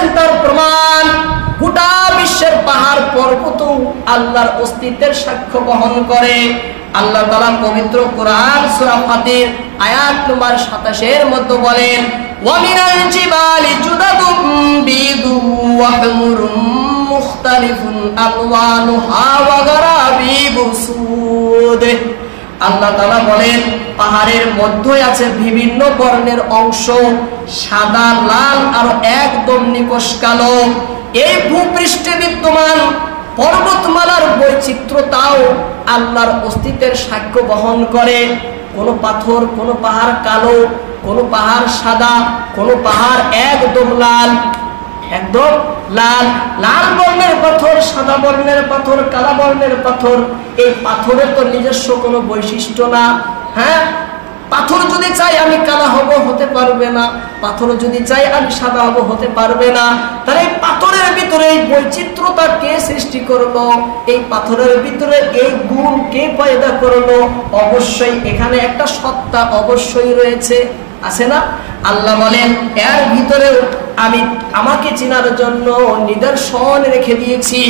বলেছেন তার প্রমাণ গোটা বিশ্বের পাহাড় পর্বত আল্লাহর অস্তিত্বের সাক্ষ্য বহন করে। আল্লাহ তাআলা পবিত্র কোরআন সূরা ফাতির আয়াত নম্বর 27 এর মধ্যে বলেন, ওয়া মিনাল জিবালি জুদাদুম বিদুম ওয়া হুমুরুম মুখতালিফুন আলওয়ানুহা ওয়া গারাবিবু সুদ। আল্লাহ তাআলা বলেন পাহাড়ের মধ্যে আছে বিভিন্ন বর্ণের অংশ, সাদা, লাল আর একদম নিকষ কালো। এই ভূপৃষ্ঠে বিদ্যমান পর্বতমালার বৈচিত্র্যতাও আল্লাহর অস্তিত্বের সাক্ষ্য বহন করে। কোনো পাথর, কোনো পাহাড় কালো, কোনো পাহাড় সাদা, কোনো পাহাড় একদম লাল, একদম লাল। লাল বর্ণের পাথর, সাদা বর্ণের পাথর, কালা বর্ণের পাথর, এই পাথরের তো নিজস্ব কোনো বৈশিষ্ট্য না। হ্যাঁ, পাথর যদি চাই আমি কালা হব, হতে পারবে না। পাথর যদি চাই আমি সাদা হব, হতে পারবে না। তাহলে এই পাথরের ভিতরে এই বৈচিত্র্যতা কে সৃষ্টি করলো? এই পাথরের ভিতরে এই গুণ কে পয়দা করলো? অবশ্যই এখানে একটা সত্তা অবশ্যই রয়েছে, আছে না? আল্লাহ বলেন এর ভিতরে আমি আমাকে চেনার জন্য নিদর্শন রেখে দিয়েছি।